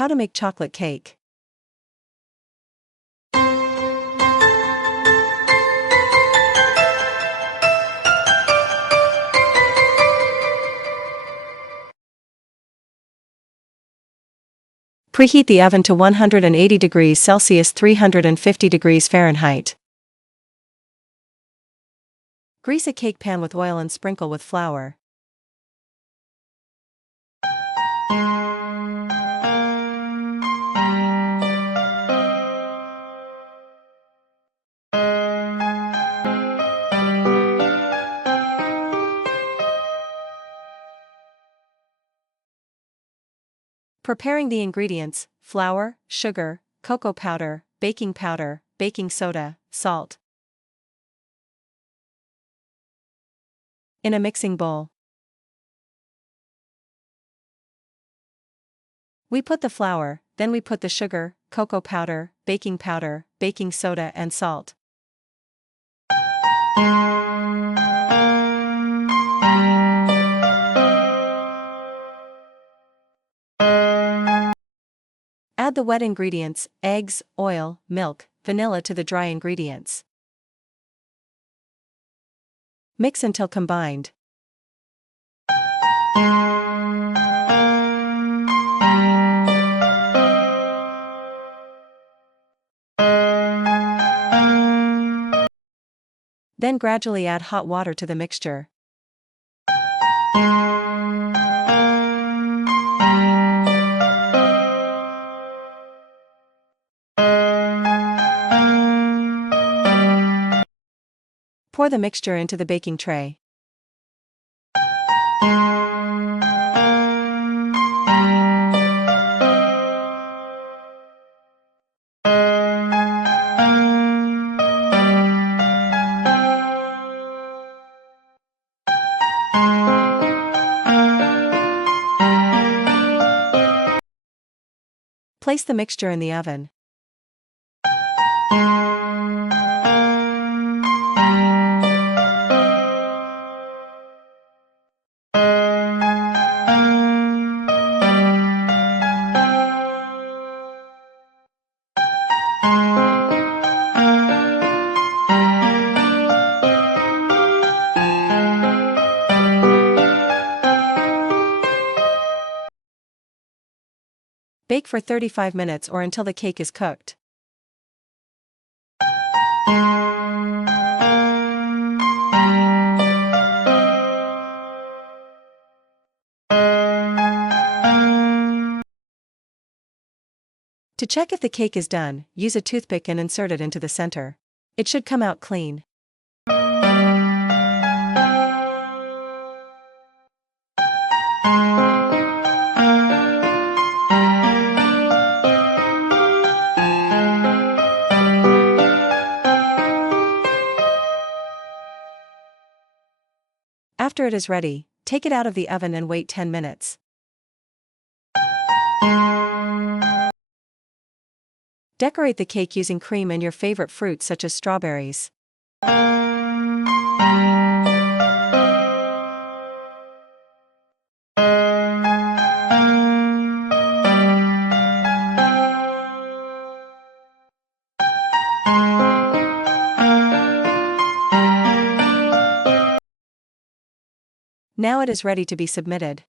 How to make chocolate cake. Preheat the oven to 180 degrees Celsius 350 degrees Fahrenheit. Grease a cake pan with oil and sprinkle with flour. Preparing the ingredients: flour, sugar, cocoa powder, baking soda, salt. In a mixing bowl, we put the flour, then we put the sugar, cocoa powder, baking soda and salt. Add the wet ingredients, eggs, oil, milk, vanilla to the dry ingredients. Mix until combined. Then gradually add hot water to the mixture. Pour the mixture into the baking tray. Place the mixture in the oven. Bake for 35 minutes or until the cake is cooked. To check if the cake is done, use a toothpick and insert it into the center. It should come out clean. After it is ready, take it out of the oven and wait 10 minutes. Decorate the cake using cream and your favorite fruits such as strawberries. Now it is ready to be submitted.